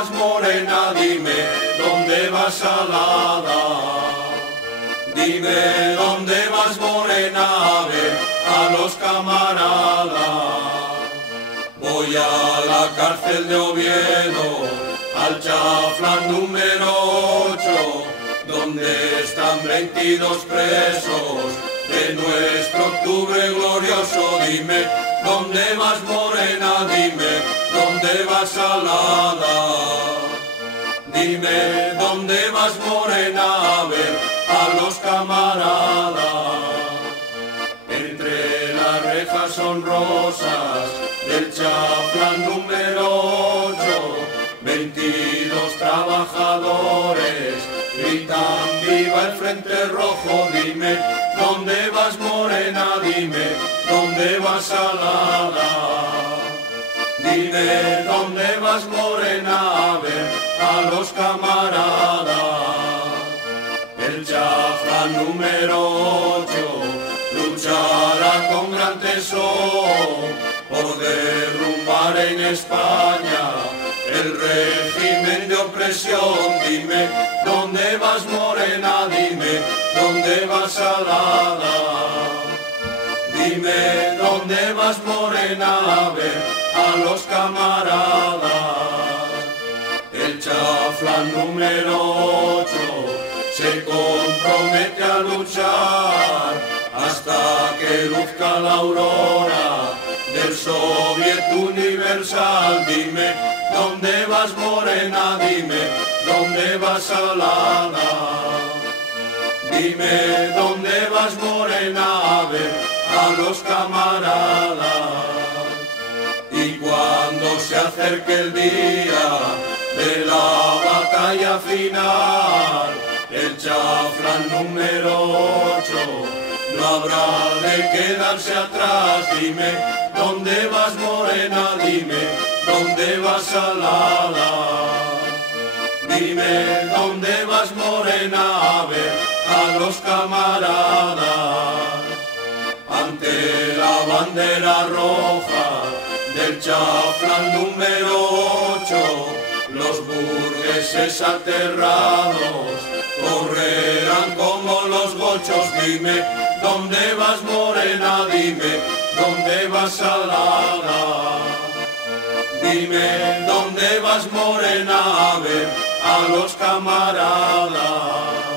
vas morena? Dime, ¿dónde vas salada? Dime, ¿dónde vas morena? A ver a los camaradas. Voy a la cárcel de Oviedo, al Chaflán número 8, donde están 22 presos de nuestro octubre glorioso. Dime, ¿dónde vas morena? Dime, ¿dónde vas salada? Dime, ¿dónde vas morena? A ver a los camaradas. Entre las rejas honrosas del Chaflán número 8, 22 trabajadores gritan viva el Frente Rojo. Dime, ¿dónde vas morena? Dime, ¿dónde vas salada? Dime, ¿dónde vas morena? A ver a los camaradas. El Chaflán número 8 luchará con gran tesón por derrumbar en España el régimen de opresión. Dime, ¿dónde vas morena? Dime, ¿dónde vas salada? Dime, ¿dónde vas morena? A ver a los camaradas. El Chaflán número 8 se compromete a luchar hasta que luzca la aurora del Soviet universal. Dime, ¿dónde vas morena? Dime, ¿dónde vas salada? Dime, ¿dónde vas morena? A ver a los camaradas. Y cuando se acerque el día de la batalla final, el Chaflán número 8 no habrá de quedarse atrás. Dime, ¿dónde vas morena? Dime, ¿dónde vas salada? Dime, ¿dónde vas morena? A ver a los camaradas. Ante la bandera roja del Chaflán número 8, los burgueses aterrados correrán como los gochos. Dime, ¿dónde vas morena? Dime, ¿dónde vas salada? Dime, ¿dónde vas morena? A ver a los camaradas.